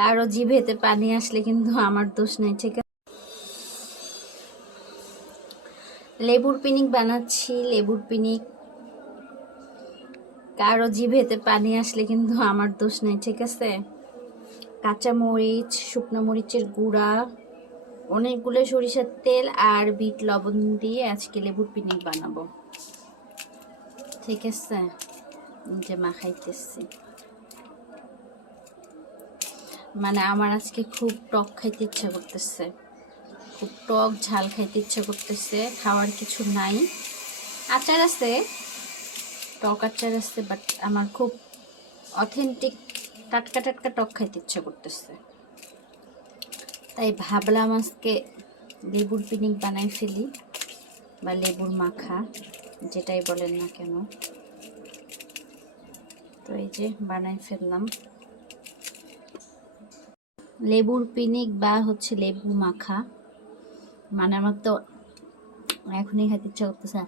কারো জিভেতে পানি আসলে কিন্তু আমার দোষ নেই, ঠিক আছে। লেবুর পিনিক বানাচ্ছি, লেবুর পিনিক। কারো জিভেতে পানি আসলে কিন্তু আমার দোষ নেই, ঠিক আছে। কাঁচা মরিচ, শুকনো মরিচের গুঁড়া, অনেকগুলো সরিষার তেল আর বিট লবণ দিয়ে আজকে লেবুর পিনিক বানাবো, ঠিক আছে। যে মাখাইতেছি, মানে আমার আজকে খুব টক খাইতে ইচ্ছা করতেছে, খুব টক ঝাল খাইতে ইচ্ছা করতেছে। খাওয়ার কিছু নাই, আচার আছে, টক আচার আছে, বাট আমার খুব অথেন্টিক টাটকা টাটকা টক খাইতে ইচ্ছা করতেছে। তাই ভাবলাম আজকে লেবুর পিনিক বানাই ফেলি, বা লেবুর মাখা, যেটাই বলেন না কেন। তো এই যে বানাই ফেললাম লেবুর পিনিক বা হচ্ছে লেবু মাখা। মানে আমার তো এখনই খেতে ইচ্ছা করতেছে।